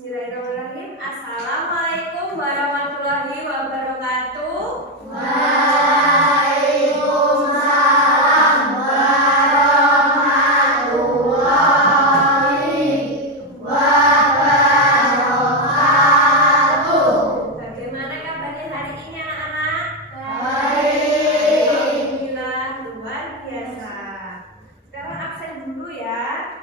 Bismillahirrahmanirrahim. Assalamualaikum warahmatullahi wabarakatuh. Waalaikumsalam warahmatullahi wabarakatuh. Bagaimana kabarnya hari ini anak-anak? Baik. Alhamdulillah luar biasa. Sekarang absen dulu ya.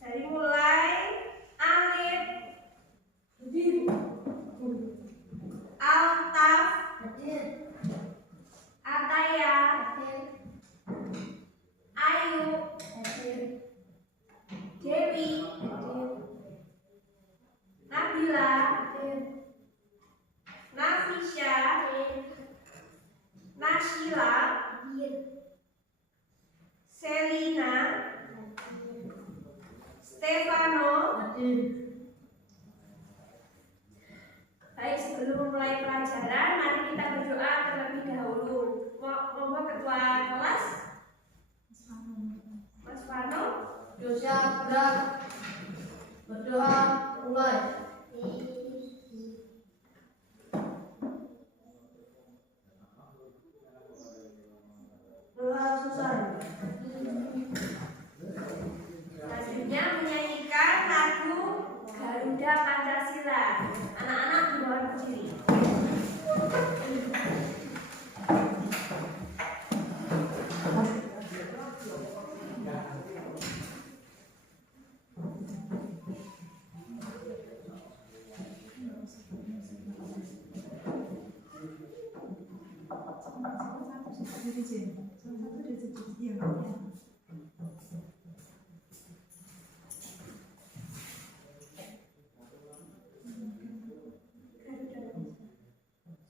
Dari mulai alif, altaf, ataya, ayu, dewi, nabila, nafisya, nasila, selina, Stefano. Baik, sebelum mulai pelajaran, mari kita berdoa terlebih dahulu. Monggo ketua kelas, Mas Fano. Dosa berat. Berdoa mulai. Doa selesai. Selanjutnya menyanyikan lagu Garuda Pancasila. Anak-anak dimohon berdiri.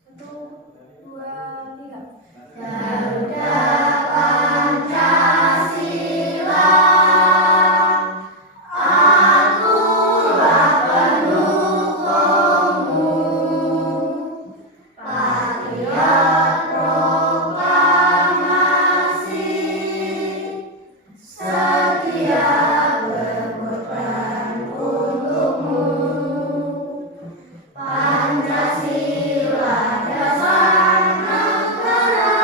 Satu, dua, tiga. Garuda Pancasila, akulah pendukungmu. Patriot proklamasi, setia berkorban untukmu. Pancasila dasar negara,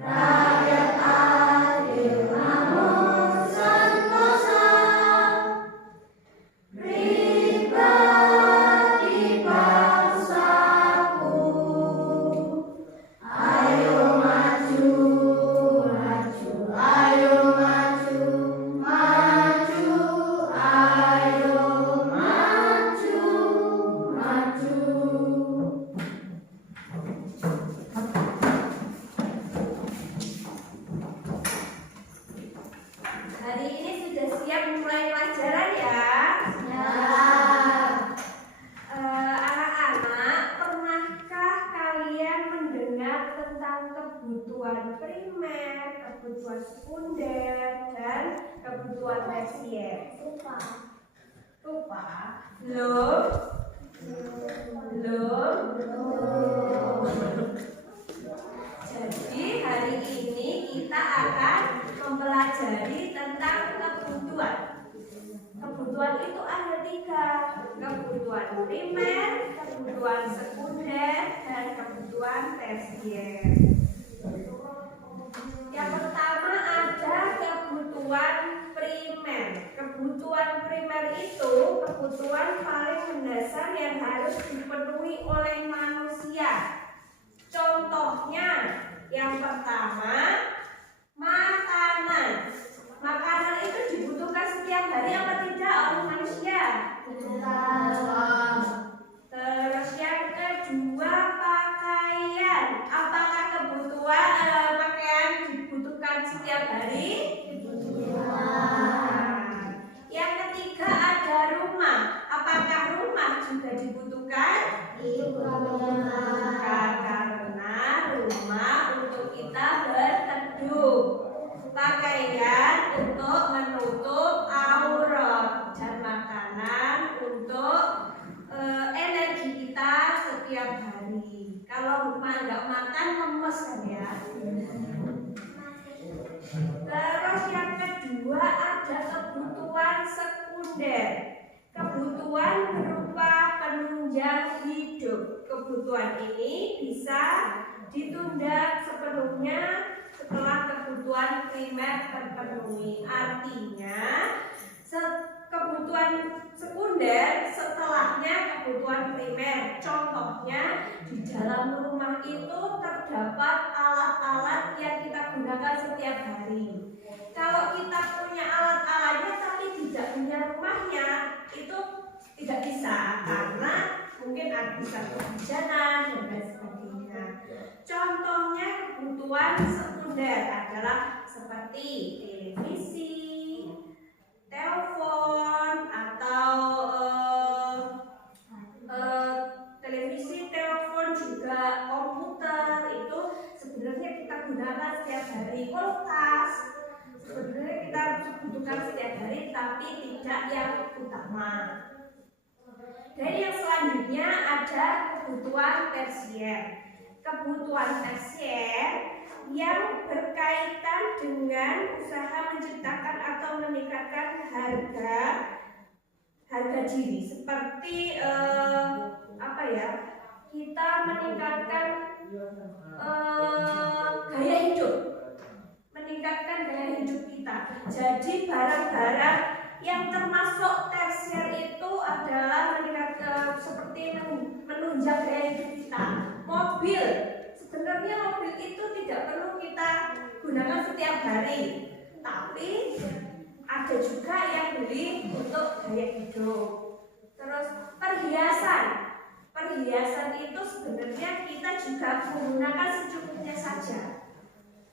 rakyat adil namun sentosa, pribadi bangsaku. Ayo maju, maju, ayo maju, maju, ayo maju, maju. Hari ini sudah siap memulai pelajaran ya? Ya. Anak-anak, pernahkah kalian mendengar tentang kebutuhan primer, kebutuhan sekunder, dan kebutuhan tersier? Lupa? Belum? Jadi hari ini kita akan mempelajari tentang kebutuhan. Kebutuhan itu ada tiga: kebutuhan primer, kebutuhan sekunder, dan kebutuhan tersier. Yang pertama ada kebutuhan primer. Kebutuhan primer itu kebutuhan paling mendasar yang harus dipenuhi oleh manusia. Contohnya, yang pertama, makanan. Makanan itu dibutuhkan setiap hari apa tidak oleh manusia? Terus yang kedua, pakaian. Apakah kebutuhan pakaian dibutuhkan setiap hari? Yang ketiga ada rumah. Apakah rumah juga dibutuhkan? Karena rumah untuk kita berteduh, pakaian untuk menutup aurat, dan makanan untuk energi kita setiap hari. Kalau nggak makan lemes kan ya. Terus yang kedua ada kebutuhan kebutuhan sekunder. Kebutuhan berupa penunjang hidup. Kebutuhan ini bisa ditunda sepenuhnya setelah kebutuhan primer terpenuhi. Artinya kebutuhan sekunder setelahnya kebutuhan primer. Contohnya di dalam rumah itu terdapat alat-alat yang kita gunakan setiap hari. Kalau kita punya alat-alatnya tapi tidak punya rumahnya, itu tidak bisa karena mungkin bisa kehujanan dan lain sebagainya. Contohnya kebutuhan sekunder adalah seperti televisi, telepon atau televisi, telepon juga komputer itu sebenarnya kita gunakan setiap hari. Kulkas sebenarnya kita butuhkan setiap hari tapi tidak yang utama. Dan yang selanjutnya ada kebutuhan tersier. Kebutuhan tersier yang berkaitan dengan usaha menciptakan atau meningkatkan harga diri, seperti kita meningkatkan gaya hidup, kita. Jadi barang-barang yang termasuk tersier itu adalah seperti menunjang gaya hidup kita. Mobil, sebenarnya mobil itu tidak perlu kita gunakan setiap hari, tapi ada juga yang beli untuk gaya hidup. Terus perhiasan itu sebenarnya kita juga menggunakan secukupnya saja,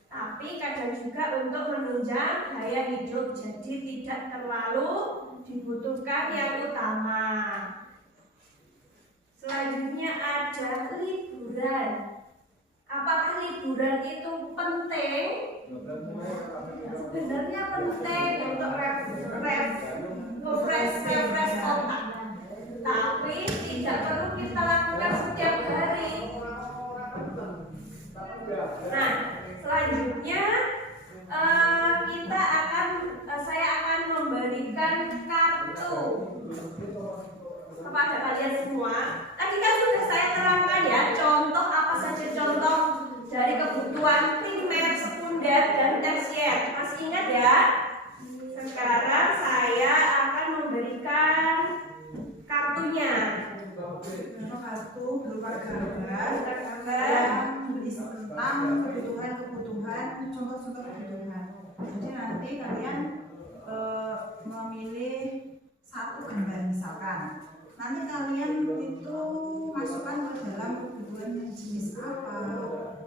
tapi kadang juga untuk menunjang gaya hidup, jadi tidak terlalu dibutuhkan yang utama. Selanjutnya ada liburan. Apakah liburan itu penting? Sebenarnya penting untuk refresh otak, tapi tidak perlu kita lakukan setiap hari. Nah, selanjutnya saya akan memberikan kartu kepada kalian semua. Tadi kan sudah saya terangkan ya, contoh apa saja contoh dari kebutuhan primer, sekunder, dan tersier. Masih ingat ya? Sekarang saya akan memberikan kartunya. Kartu berupa gambar yang berisi tentang kebutuhan, contoh-contoh kebutuhan. Jadi nanti kalian memilih satu gambar misalkan. Nanti kalian itu masukkan ke dalam kebutuhan jenis apa.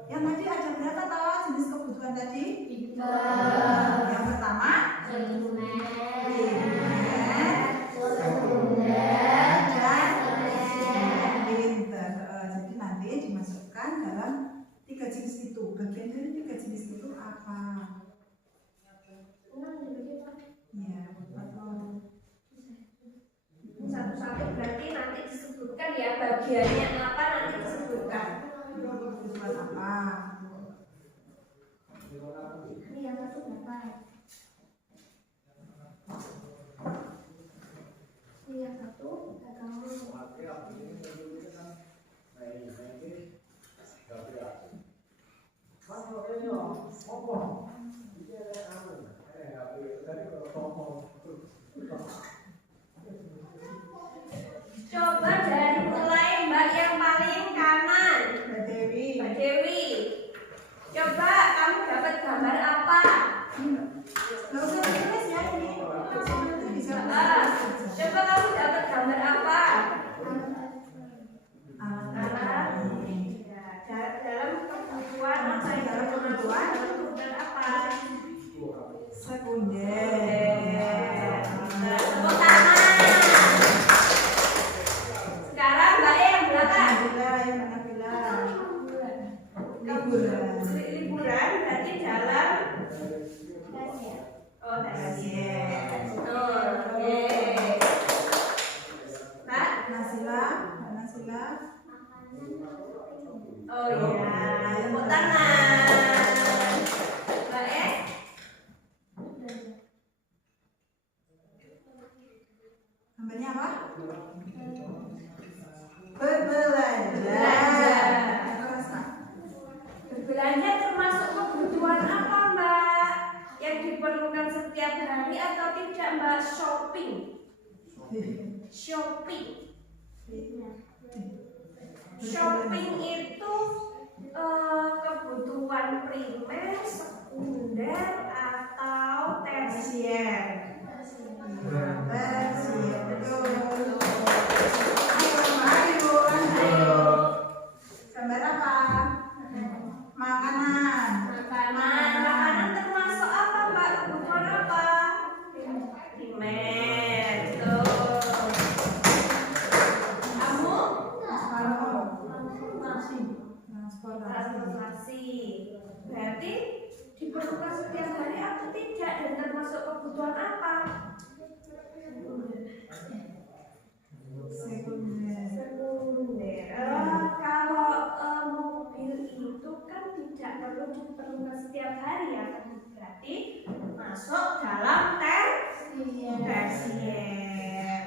Yang tadi ada berapa tahu jenis kebutuhan tadi? 3. Yang pertama dimasukkan dalam 3 jenis itu. Bagian dari 3 jenis itu apa? Ya, satu-satu berarti nanti disebutkan ya, bagiannya apa nanti disebutkan. Kebutuhan apa? Ini yang satu berapa? Ini yang satu Coba dari mulai Mbak yang paling kanan, Mbak Dewi. Mbak Dewi. Coba kamu dapat gambar apa? Nggak usah tulis ya ini. Nanti bisa. Coba kamu dapat gambar apa? Dalam kebutuhan apa? Dalam kebutuhan apa? Sekunder. Tepuk tangan. Sekarang Mbak yang belakang. Liburan berarti dalam Oke. Mbak Nasila. Oh iya, tepuk tangan. Mbak Shopping. Shopping itu kebutuhan primer, sekunder, atau tersier. Tersier, betul. Gambar apa? Makanan. Makanan termasuk apa, Mbak? Kebutuhan apa? Primer. Tuh. Kamu? Transportasi. Berarti diperlukan setiap hari atau tidak, dan termasuk kebutuhan apa? Sekunder. Kalau mobil itu kan tidak perlu diperlukan setiap hari ya, berarti masuk dalam tersier.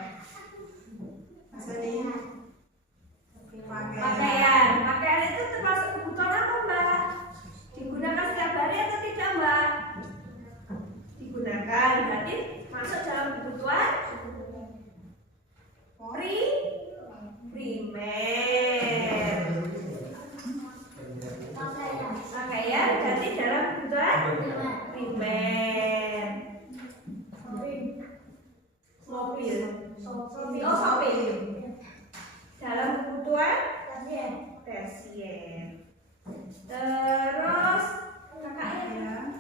Pakaian itu termasuk kebutuhan apa, Mbak? Digunakan setiap hari atau tidak, Mbak? Digunakan, berarti masuk dalam kebutuhan primer. Pakaian berarti dalam kebutuhan primer. Mobil. Oh, shopping. Dalam kebutuhan tersier. Terus kakaknya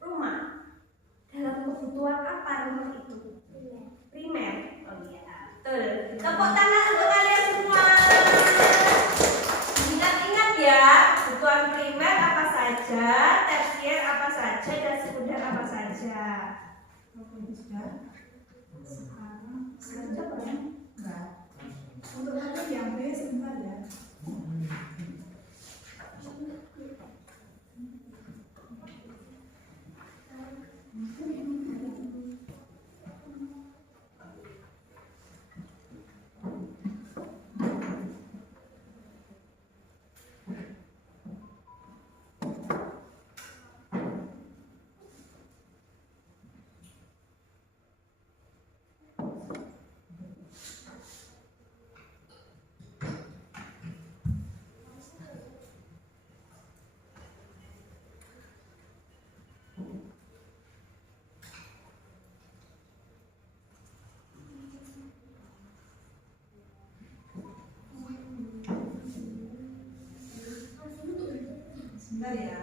rumah. Dalam kebutuhan apa rumah itu? Primer. Oh iya, betul. Tepuk tangan untuk kalian semua. Ingat-ingat ya, kebutuhan primer apa saja, tersier apa saja, dan sekunder apa saja. Sekarang coba ya? Enggak. Untuk nanti yang B sebentar ya. Sebentar ya.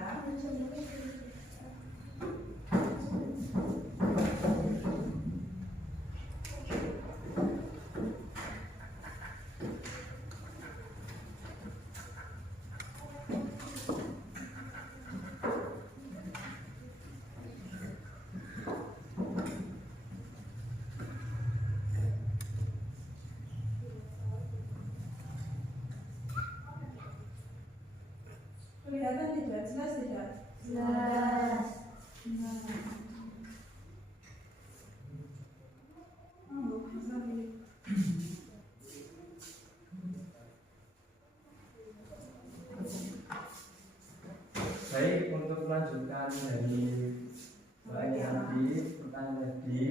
Kelihatan tidak? Jelas tidak? Jelas. Baik, untuk melanjutkan dari tadi pertanyaan tadi,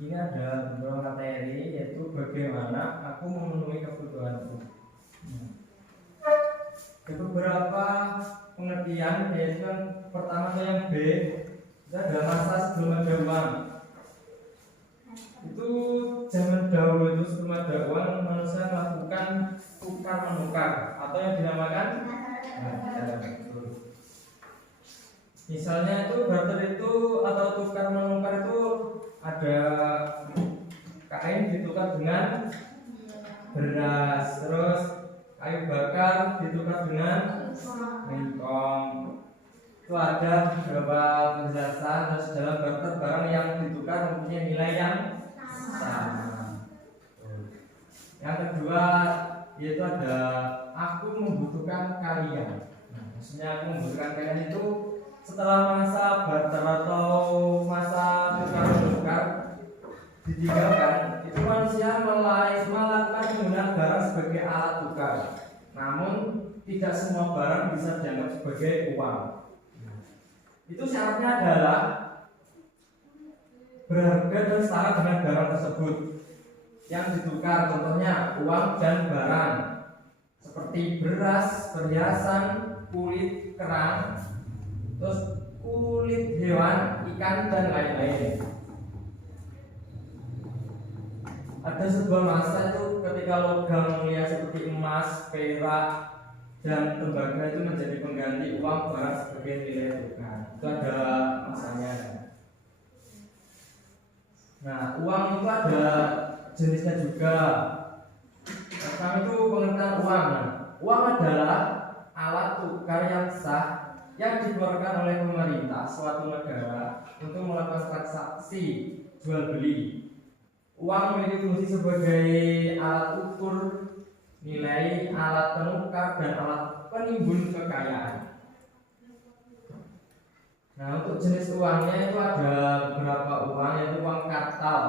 ini ada beberapa materi, yaitu bagaimana aku memenuhi kebutuhanku. Ada beberapa pengertian, yaitu yang pertama yang B, itu adalah masa sebelum ada uang. Itu zaman dahulu itu sebelum ada uang, manusia melakukan tukar menukar atau yang dinamakan misalnya itu barter itu atau tukar menukar itu ada kain ditukar dengan beras, terus kayu bakar ditukar dengan singkong. Itu ada beberapa penjelasan. Terus dalam barter barang yang ditukar mempunyai nilai yang sama. Yang kedua yaitu ada aku membutuhkan kalian. Nah, maksudnya aku membutuhkan kalian itu setelah masa barter atau masa tukar menukar ditinggalkan, itu manusia melakukan penggunaan barang sebagai alat tukar. Namun tidak semua barang bisa dianggap sebagai uang. Itu syaratnya adalah berharga dan setara dengan barang tersebut. yang ditukar, contohnya uang dan barang seperti beras, perhiasan, kulit kerang, terus kulit hewan, ikan dan lain-lain. Ada sebuah masa itu ketika logam mulia seperti emas, perak, dan tembaga itu menjadi pengganti uang barang sebagai nilai tukar. Itu ada masanya. Nah, uang itu ada jenisnya juga. Pertama itu pengertian uang. Nah, uang adalah alat tukar yang sah yang dikeluarkan oleh pemerintah suatu negara untuk melakukan transaksi jual beli. Uang memiliki fungsi sebagai alat ukur nilai, alat penukar, dan alat penimbun kekayaan. Nah, untuk jenis uangnya itu ada beberapa uang, yaitu uang kartal.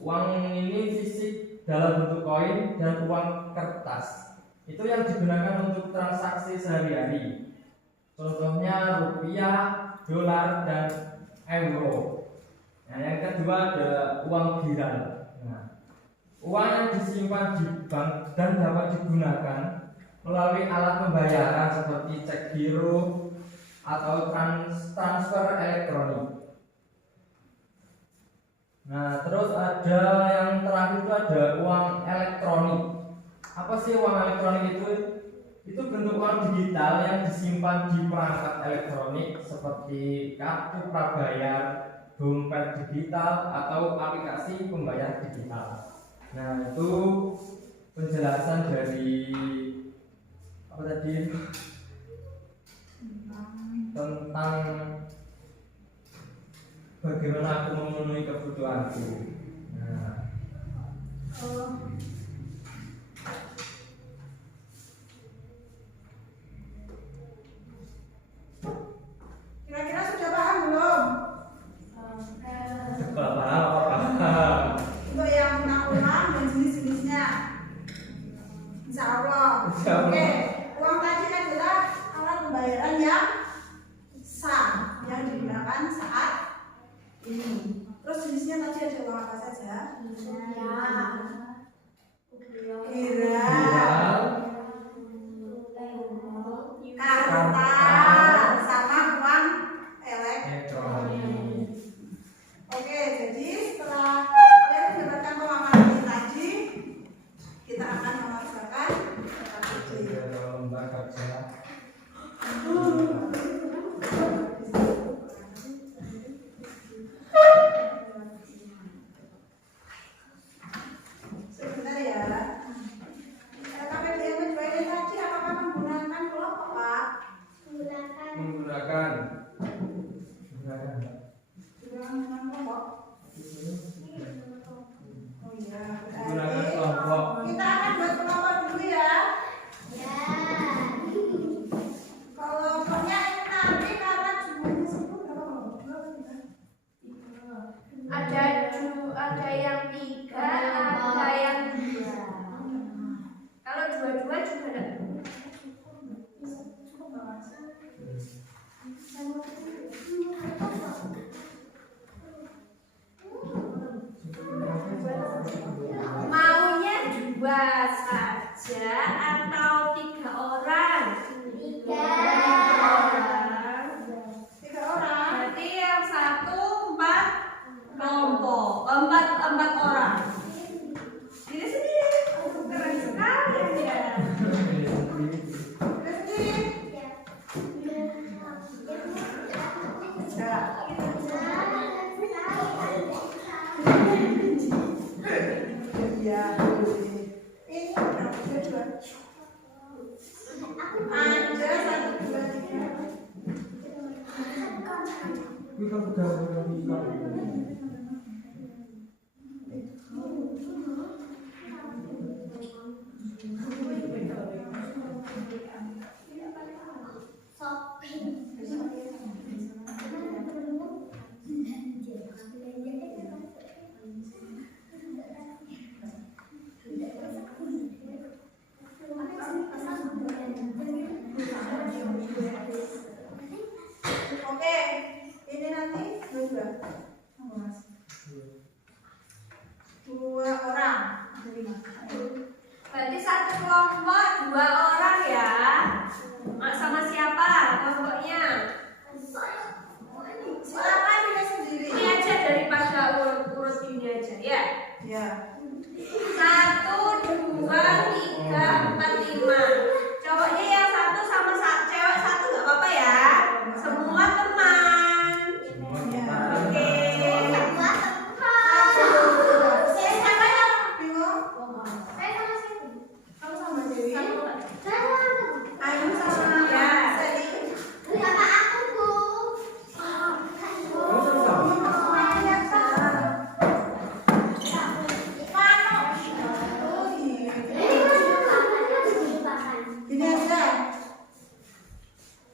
Uang ini fisik dalam bentuk koin dan uang kertas. Itu yang digunakan untuk transaksi sehari-hari. Contohnya rupiah, dolar, dan euro. Nah, yang kedua ada uang giral. Nah, uang yang disimpan di bank dan dapat digunakan melalui alat pembayaran seperti cek giro atau transfer elektronik. Nah, terus ada yang terakhir itu ada uang elektronik. Apa sih uang elektronik itu? Itu bentuk uang digital yang disimpan di perangkat elektronik seperti kartu prabayar, dompet digital, atau aplikasi pembayar digital. Nah, itu penjelasan dari apa tadi tentang bagaimana aku memenuhi kebutuhanku. Nah, Kira-kira sudah paham belum? paham. Untuk yang ulang dan jenis-jenisnya. Insya Allah. Insya Allah. Oke, uang tadi adalah alat pembayaran yang sah yang digunakan saat ini. Terus jenisnya tadi ada uang apa saja? Kira, kartal, sama uang elektronik. Oke, jadi setelah kalian mendapatkan pemahaman ini tadi, kita akan mengerjakan lembar kerja. sebentar ya. KPDM kedua ini tadi apakah menggunakan kelompok, Pak? Menggunakan Juga menggunakan kelompok. Oh iya, menggunakan berarti kelompok. kita akan buat kelompok dulu ya. Kelompoknya ini nanti karena jumlahnya 10 berapa kelompok? Ada yang 3, ada yang 2. Kalau dua-dua juga ada. Maunya 2 saja atau 3 orang? 3 orang. 3 orang. Berarti yang satu 4 kelompok, 4 orang. Ini sendiri, keren sekali ya. Ya, ini berapa? 2. Ada 1, 2, 3. Kita sudah bisa. Oke, ini nanti 2. Ayu sama Ya. Sally. Kakak aku, Bu. Kamu sama-sama. Oh iya. Ini kan Gini aja.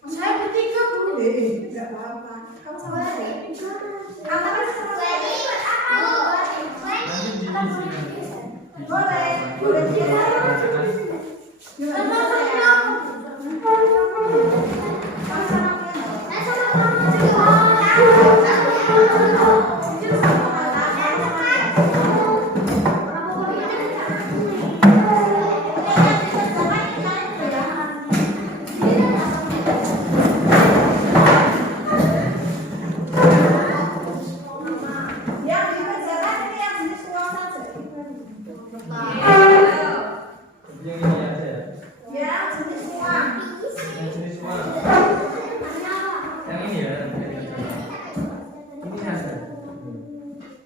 saya bertiga, Bu. Enggak apa-apa. Kamu sama saya. Kamu kan sama saya. Nanti di sini. Boleh. Boleh dia. Gimana? Kamu sama Piano. Yang dikerjakan ini yang jenis uang saja. Yang ini aja ya. Ya, jenis uang. Yang jenis uang. Yang ini ya. Ini aja.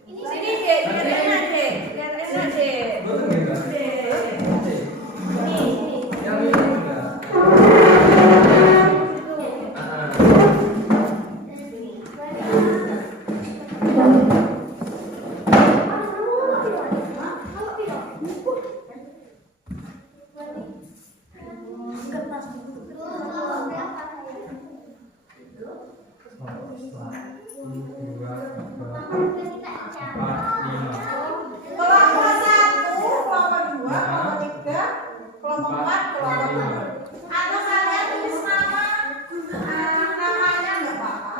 Sini dek, lihat enak dek, lihat enak dek. Betul enggak? Dek. Oke. Ini. Yang ini enggak. Ah. Kelompok 1, kelompok 2, kelompok 3, kelompok 4, kelompok 5. Atau kalian tulis nama, namanya nggak apa-apa.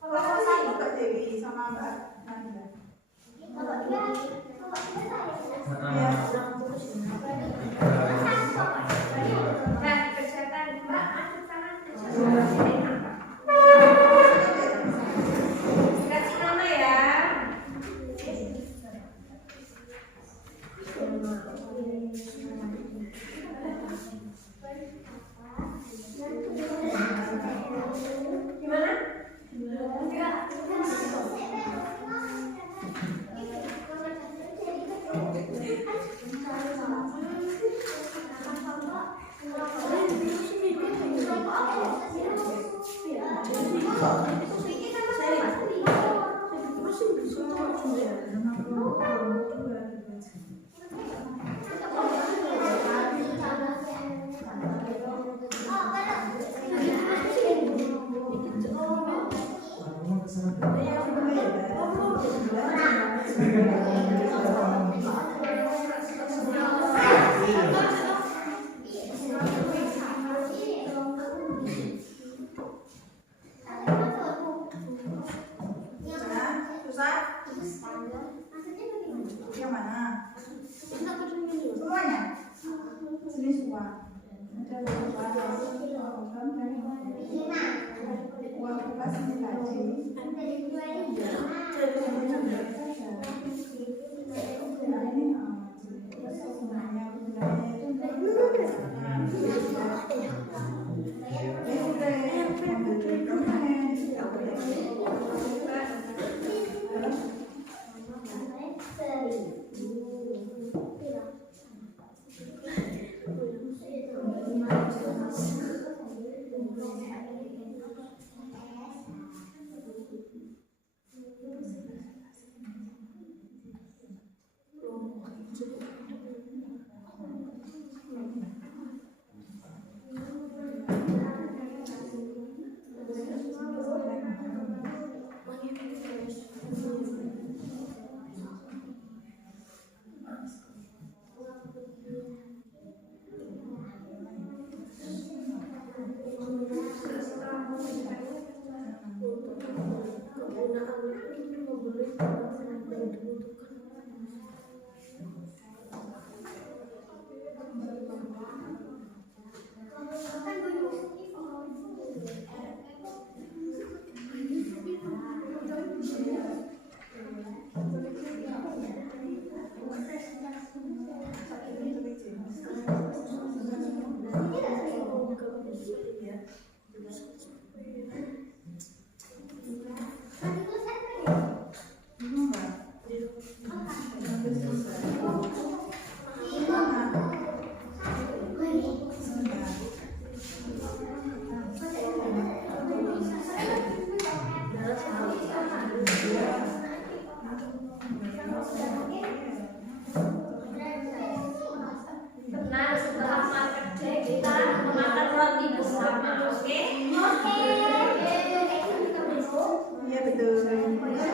Kelompok 1 Mbak Dewi sama Mbak Nanda. Nah, kerjakan Mbak, aduk tangan kerjakan. Sini nampak. Kasih nama ya. Gimana? Susah? Yang mana? Semuanya? Jenis uang. Ada uang dan uang kertas ini tadi. bersama, oke? Iya betul. Mana?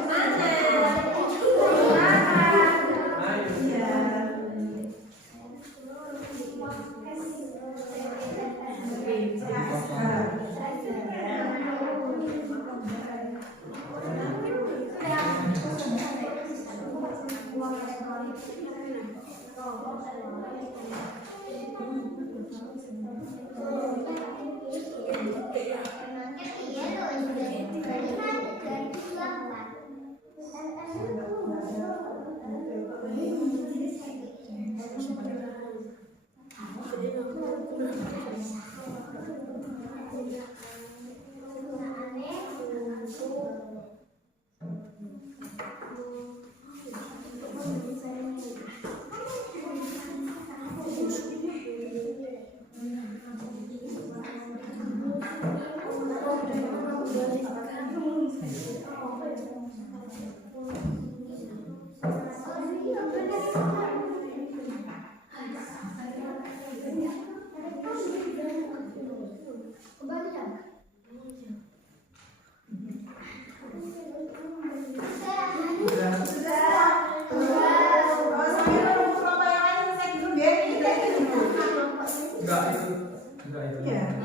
Iya.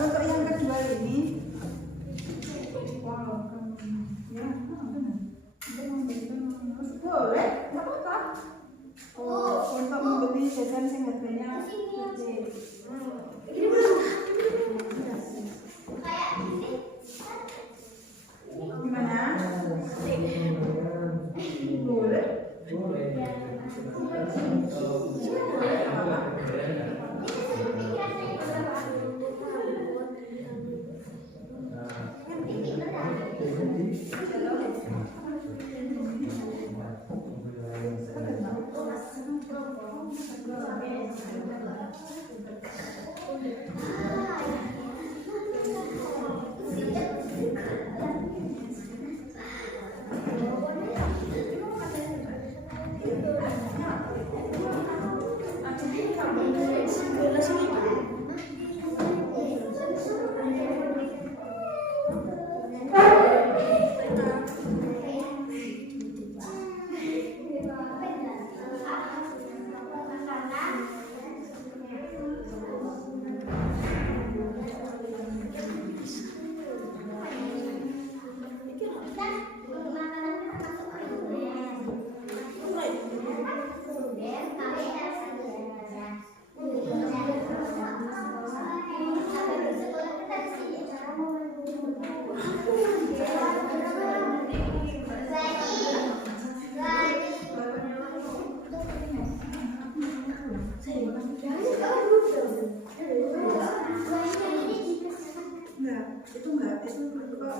Untuk yang kedua ini, boleh, nggak apa-apa. Untuk membeli jajan sing harganya kecil. Gimana? Boleh.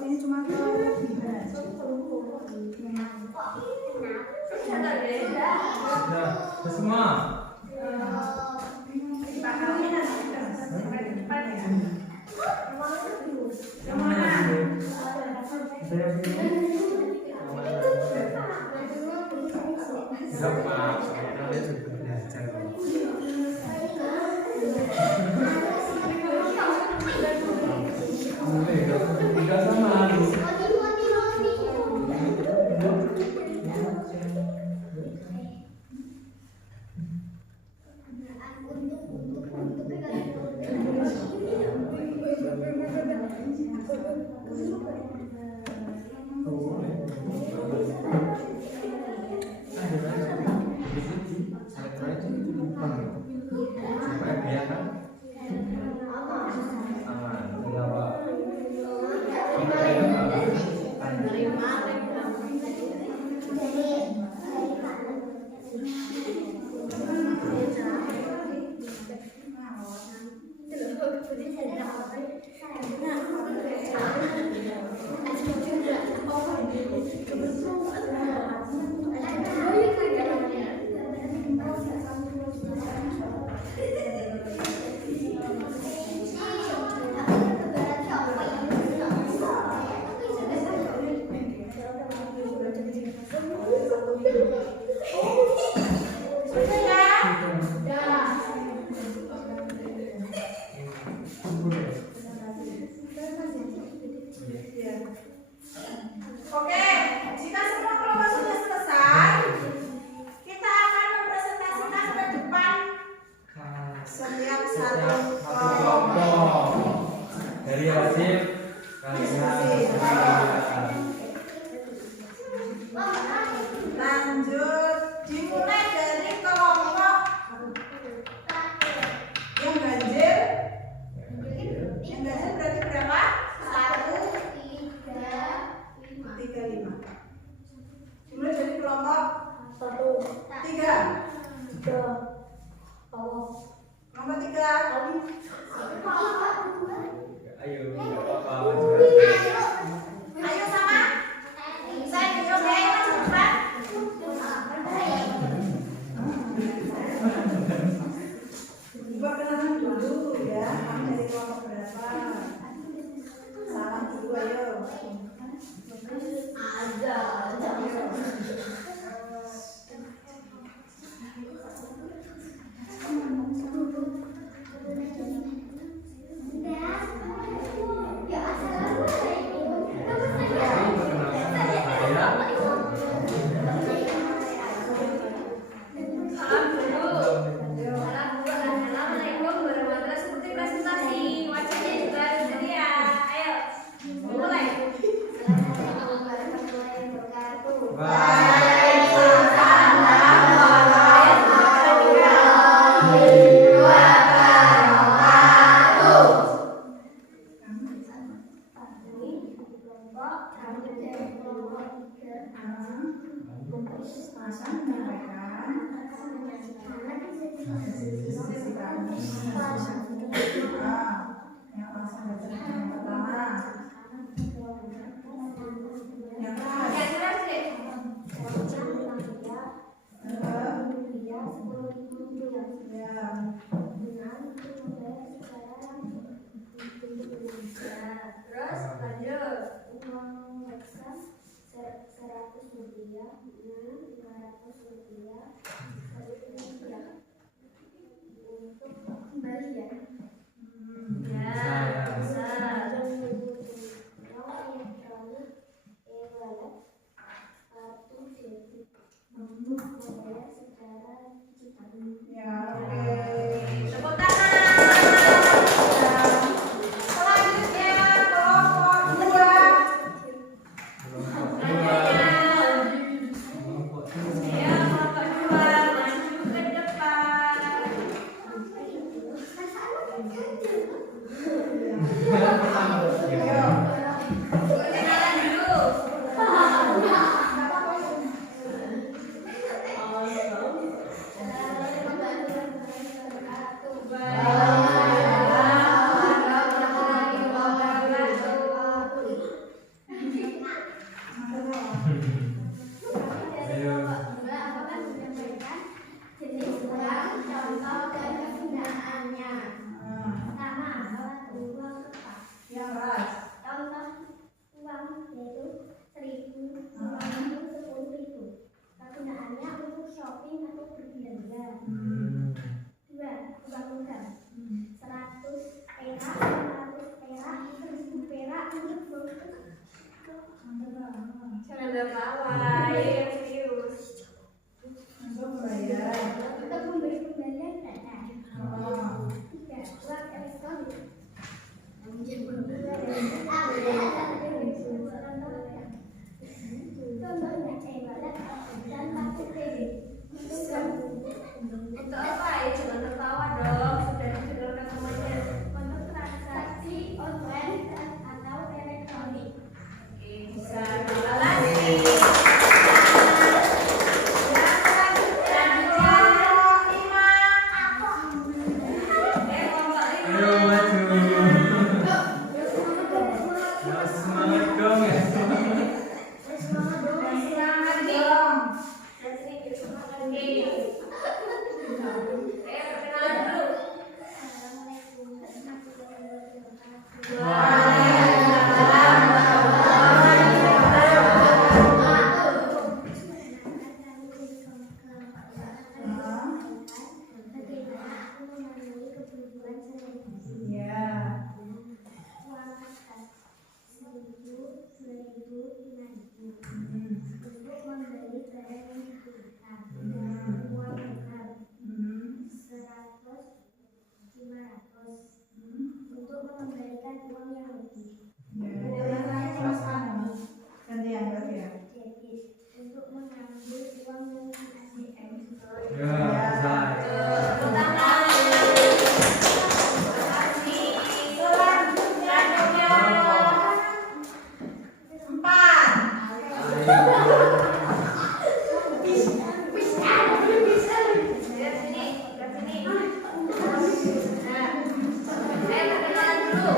Ini cuma semua. Asa menyampaikan sisi kami. Yang Asa baca yang pertama. Yang keras. Terus lanjut. Uang reksa 100 rupiah, 500 rupiah, 1.000 rupiah untuk kembalian. Ya, bisa. Uang elektronik e-wallet atau debit untuk membayar secara digital. Ya, oke. Tepuk tangan. Selanjutnya kelompok 2. Ayo, kelompok 2 maju ke depan. Perkenalan dulu. Jenis uang, contoh dan kegunaannya. Pertama, uang kertas. Yang keras. Contoh uang yaitu 1.000, uang itu 10.000. Kegunaannya untuk shopping atau berbelanja. 2. Uang logam. 100 perak, 100 perak, 1.000 perak untuk Jangan tertawa, yang serius. Untuk bayar. untuk memberi kembalian dana. 3. Uang elektronik. Contohnya e-wallet dan kartu kredit. Untuk apa ya? Jangan tertawa dong. Sudah didengarkan semuanya. Untuk transaksi online atau elektronik. Oke, bisa. Terima kasih. Ayo maju. Semangat dong ya. Bagaimana aku memenuhi kebutuhan sehari-hari? Ya. Uang kertas 1.000, 2.000, 5.000 untuk membeli barang yang dibutuhkan. Uang logam 100, 500 untuk mengembalikan uang yang lebih. Gantian berarti ya. Debit untuk mengambil uang yang ATM. Ya, bisa. Tepuk tangan. Terima kasih. Selanjutnya. 4. Lihat sini, lihat sini. Nah, perkenalan dulu.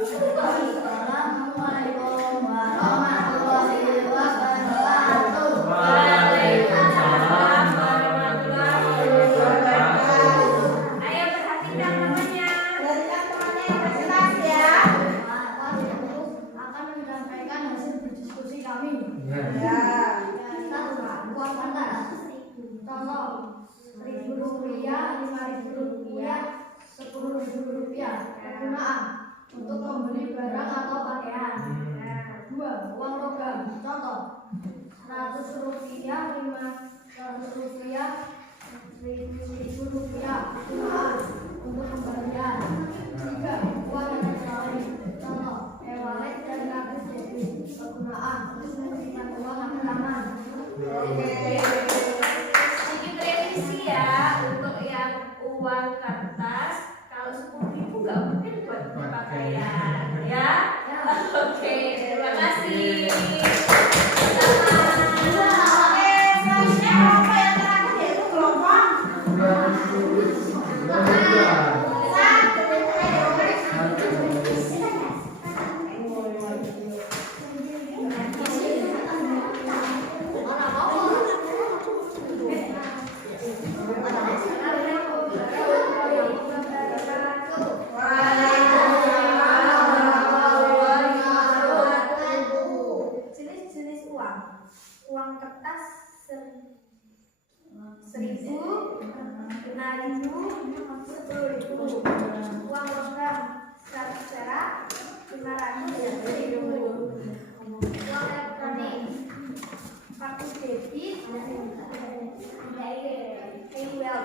Assalamualaikum warahmatullahi wabarakatuh. Waalaikumsalam warahmatullahi wabarakatuh. Ayo perhatikan namanya. Perhatikan temannya yang berkelas ya. Akan menyampaikan hasil berdiskusi kami. Ya. Uang kertas. Contoh 1.000 rupiah, 5.000 rupiah, 10.000 rupiah. Kegunaan untuk membeli barang atau pakaian. 2. Uang logam. Contoh 100 rupiah, 500 rupiah, 1.000 rupiah. Kegunaan untuk pembelian. 3. Uang elektronik. Contoh e-wallet dan kartu debit. Kegunaan untuk memberikan uang ke tangan. Sedikit revisi ya untuk yang uang kertas. Kalau 10.000 nggak mungkin buat pakaian, ya? Oke, terima kasih. Oke, selanjutnya kelompok yang terakhir yaitu kelompok Jenis-jenis uang. Uang kertas 1.000, 5.000, 10.000. Uang logam 100 perak, 500, 1.000. Uang elektronik, kartu debit, PayWell.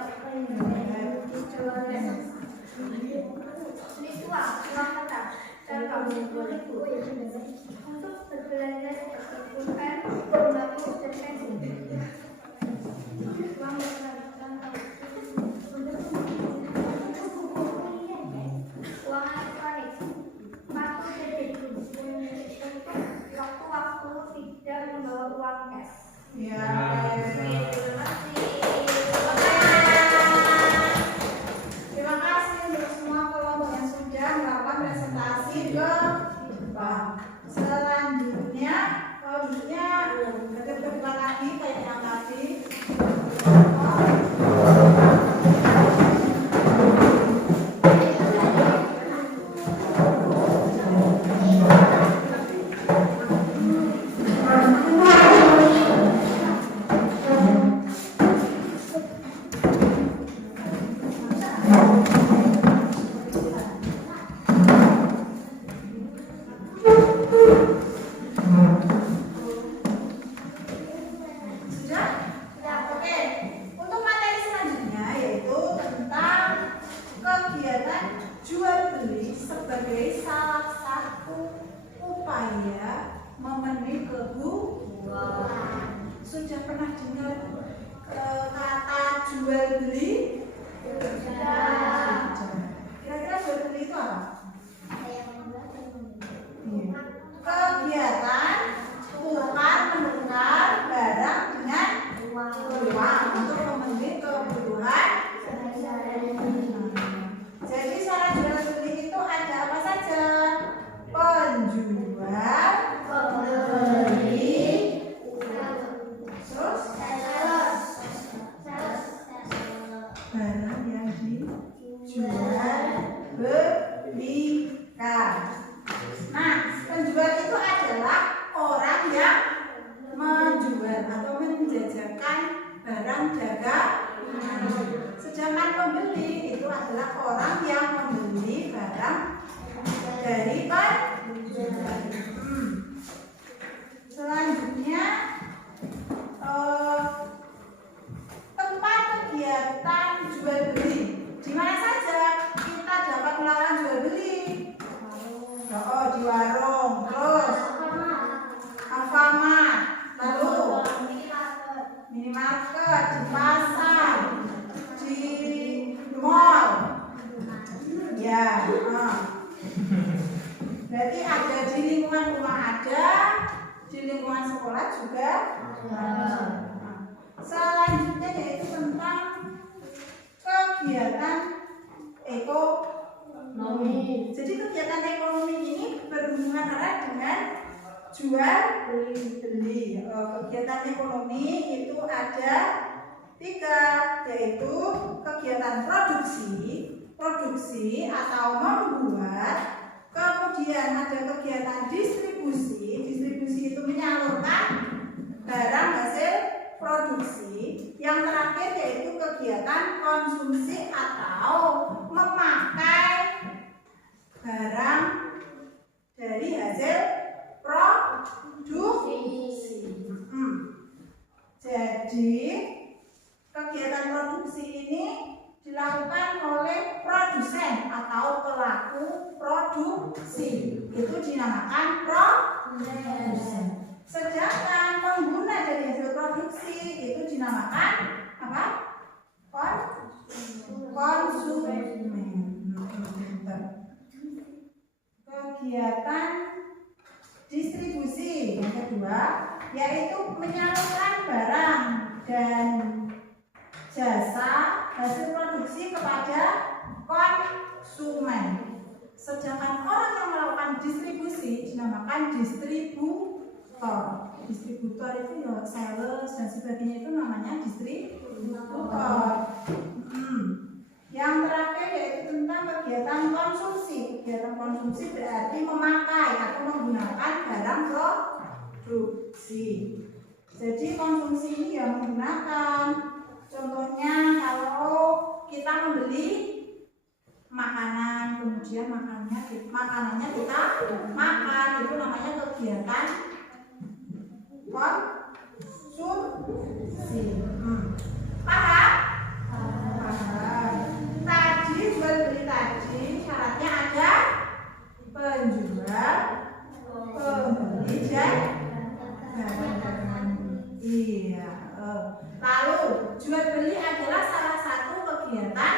Jenis uang kertas 2.000. Untuk berbelanja seperti pulpen, sembako, dan pensil. Uang elektronik, kartu debit untuk waktu-waktu tidak membawa uang cash. ya. Terima kasih. Terima kasih untuk semua kelompok yang sudah melakukan presentasi ke depan. Selanjutnya ke depan lagi kayak yang tadi. Sudah? Oke. Untuk materi selanjutnya yaitu tentang kegiatan jual beli sebagai salah satu upaya memenuhi kebutuhan. Sudah pernah dengar kata jual beli? Sudah. Kira-kira jual beli itu apa? Kegiatan tukar menukar barang dengan uang untuk memenuhi kebutuhan. Jadi syarat jual beli itu ada apa saja? Penjual, pembeli, terus barang yang dijual belikan. Nah, penjual itu adalah orang yang menjual atau menjajakan barang dagangan. Sedangkan pembeli itu adalah orang yang membeli barang dari penjual. Selanjutnya tempat kegiatan jual beli. Di mana saja kita dapat melakukan jual beli? Oh, di warung, terus Alfamart, lalu minimarket, di pasar, di mall. Ya, berarti ada di lingkungan rumah ada, di lingkungan sekolah juga ada. Selanjutnya yaitu tentang kegiatan ekonomi. Jadi kegiatan ekonomi ini berhubungan erat dengan jual beli. Kegiatan ekonomi itu ada 3, yaitu kegiatan produksi atau membuat, kemudian ada kegiatan distribusi itu menyalurkan barang hasil produksi, yang terakhir yaitu kegiatan konsumsi atau memakai barang dari hasil produksi. Jadi kegiatan produksi ini dilakukan oleh produsen atau pelaku produksi, itu dinamakan produsen. Sedangkan pengguna dari hasil produksi yaitu menyalurkan barang dan jasa hasil produksi kepada konsumen. Sedangkan orang yang melakukan distribusi dinamakan distributor. Distributor itu ya sales dan sebagainya, itu namanya distributor. Yang terakhir yaitu tentang kegiatan konsumsi. Kegiatan konsumsi berarti memakai atau menggunakan barang produksi. Jadi konsumsi ini ya menggunakan. Contohnya kalau kita membeli makanan, kemudian makanannya kita makan, itu namanya kegiatan konsumsi. Paham? Paham. Tadi jual beli tadi syaratnya ada penjual, pembeli dan barang. Iya. Lalu jual beli adalah salah satu kegiatan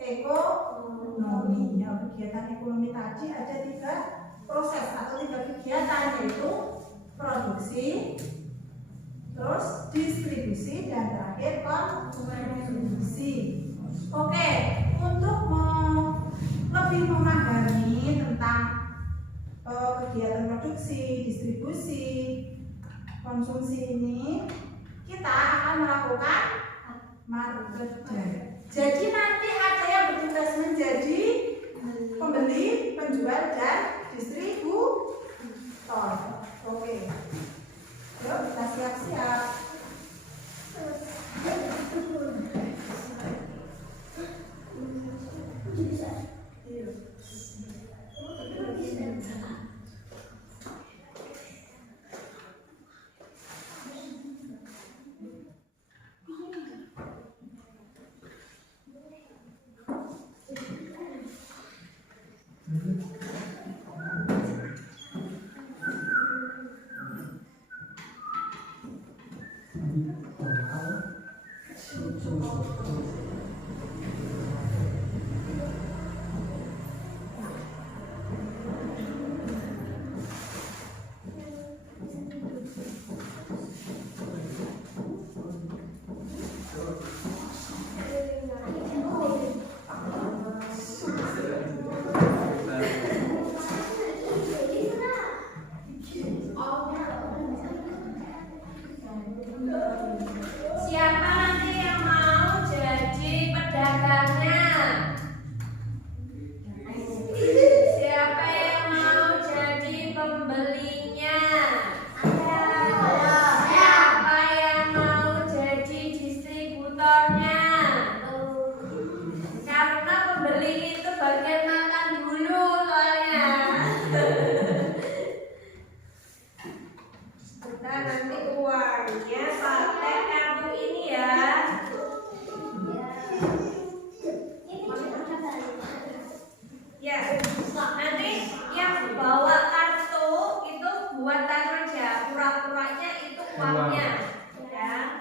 ekonomi. Kegiatan ekonomi tadi ada 3 proses atau 3 kegiatan, yaitu produksi, terus distribusi, dan terakhir konsumsi. Oke, untuk lebih memahami tentang kegiatan produksi, distribusi, konsumsi ini, kita akan melakukan marketing. Jadi nanti ada yang bertugas menjadi pembeli, penjual, dan distributor. Oke. Yuk kita siap-siap. Siapa nanti yang mau jadi pedagangnya? Siapa yang mau jadi pembelinya? Siapa yang mau jadi distributornya? Karena pembeli itu bagian makan dulu soalnya. Kita nanti uangnya pakai kartu ini ya. Ya, nanti yang bawa kartu itu buatan aja, pura-puranya itu uangnya, ya.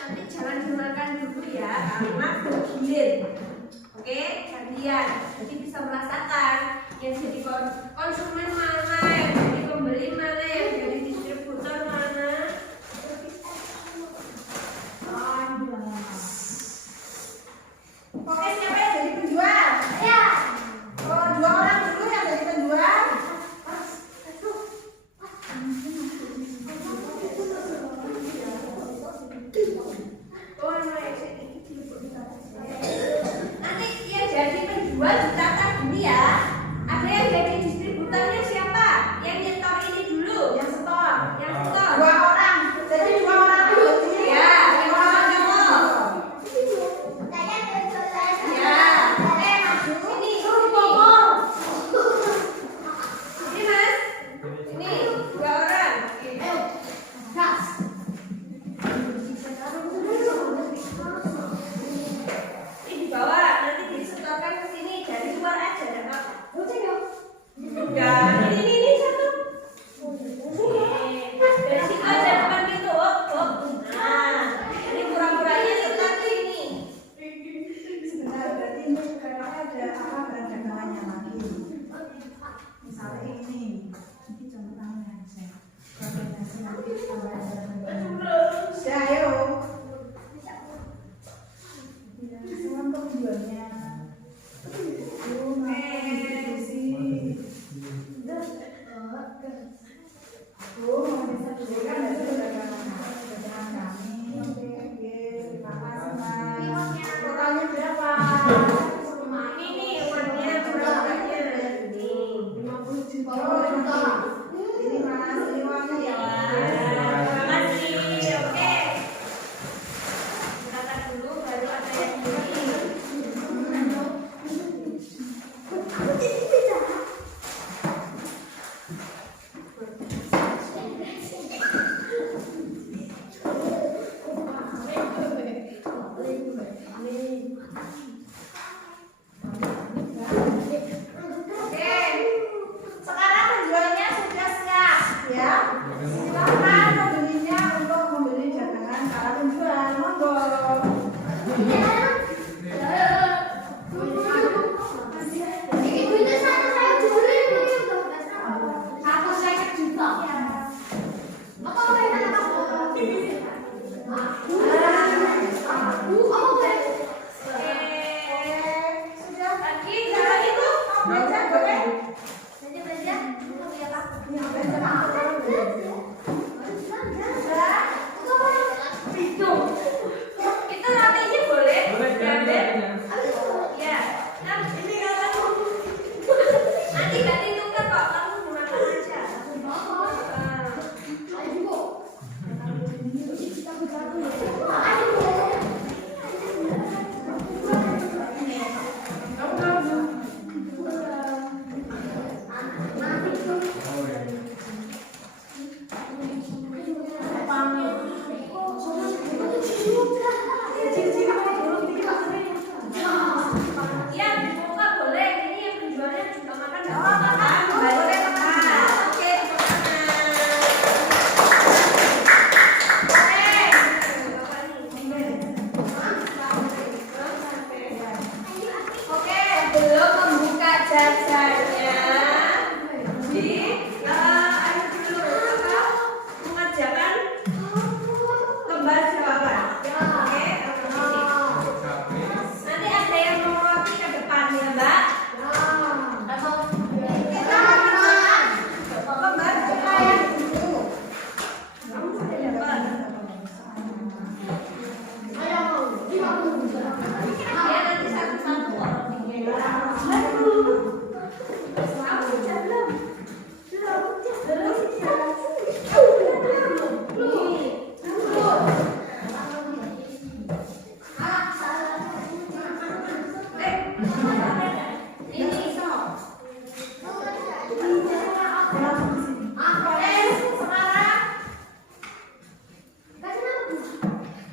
Nanti jangan dimakan dulu ya, karena bergilir. Oke, gantian. Jadi bisa merasakan yang jadi konsumen mana, yang jadi pembeli mana, yang jadi distributor mana. Oke, siapa yang jadi penjual? Ya. Oh, 2 orang dulu yang jadi penjual. Nanti dia jadi penjual Ini Mas, ini uangnya ya Mas. Terima kasih. Oke. Kata dulu baru ada yang ini. Oke. Sekarang penjualnya sudah siap. Ya, silakan pembelinya untuk membeli dagangan para penjual. Monggo. Sudah lagi jalan itu. Belanja boleh? Itu nantinya boleh Boleh diambil. diambil. Ya, nah ini kalau nanti ganti tukar kok, kamu gunakan aja. Oh, ya. Ya, dibuka boleh. Ini yang penjualnya juga makan nggak apa-apa kan? Boleh makan. Oke, oke, belum membuka jajannya. Jadi, ayo dulu apa? Mengerjakan lembar jawaban. Oke, Oke. nanti ada yang mewakili ke depan ya, Mbak. Lembar yang dulu. Kamu sudah dapat. Ya, nanti satu-satu kok. Kamu udah belum? Ini sekarang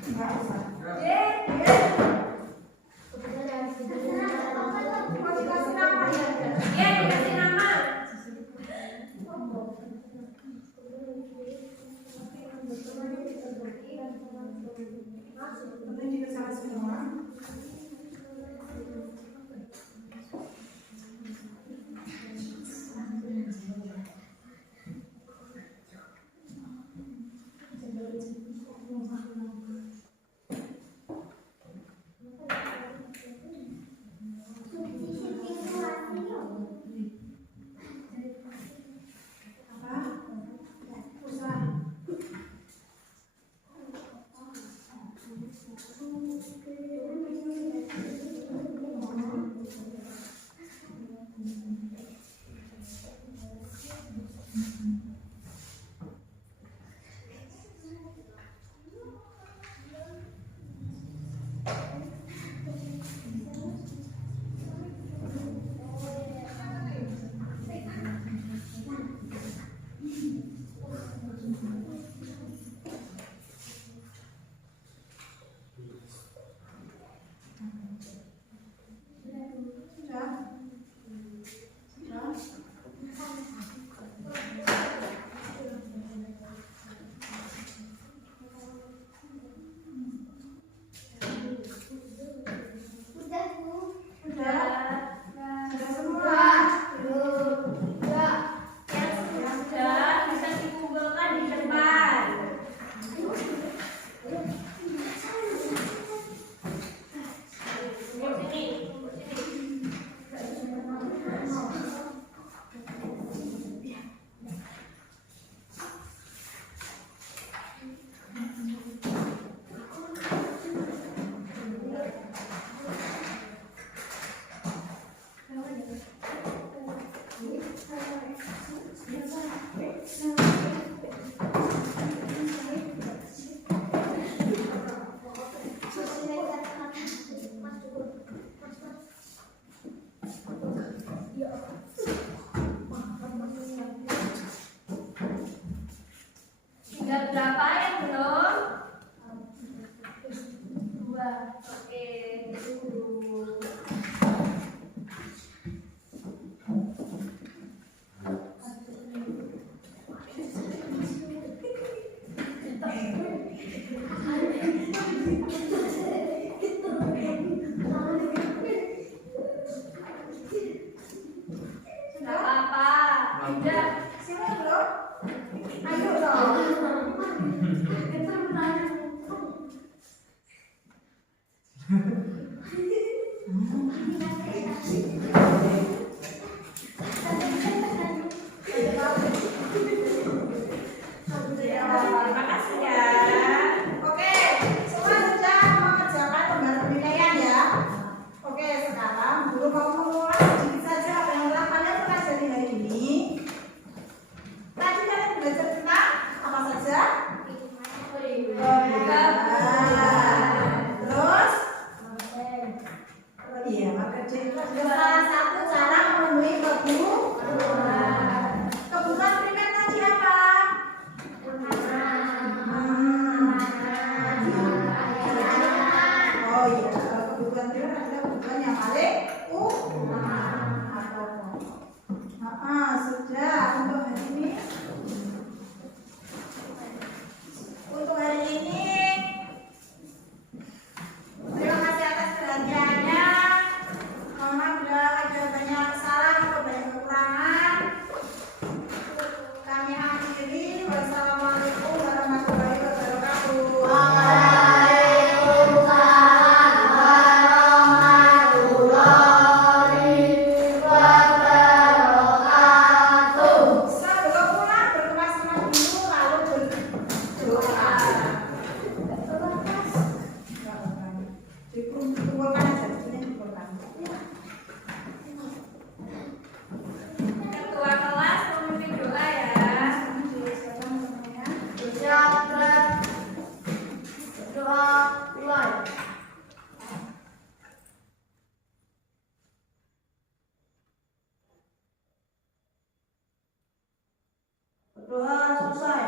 Enggak usah. Mau dikasih nama ya? ya dikasih nama. Penting dikasih semua. Apa? Usah. Tinggal berapa yang belum? Dua. Oke, tunggu. Nggak apa-apa. Udah. Siapa belum? Ayo dong. Terima kasih ya. Oke, semua sudah mengerjakan lembar penilaian ya. Oke, sekarang guru mau mengulas sedikit saja apa yang telah kalian pelajari hari ini. Tadi kalian belajar tentang apa saja? Terus, oh iya, maka itu adalah salah satu cara memenuhi kebutuhan. Kebutuhan primer tadi apa? Oh iya, kalau kebutuhan primer adalah kebutuhan yang paling atau sudah untuk hari ini. Untuk hari ini, terima kasih atas perhatiannya. Mohon maaf bila ada banyak salah atau banyak kekurangan. Kami akhiri. Wassalamualaikum warahmatullahi wabarakatuh. Sebelum pulang berkemas sama dulu lalu berdoa. Dikumpulkan aja, ini dikumpulkan. Ketua kelas memimpin doa ya. Doa selesai.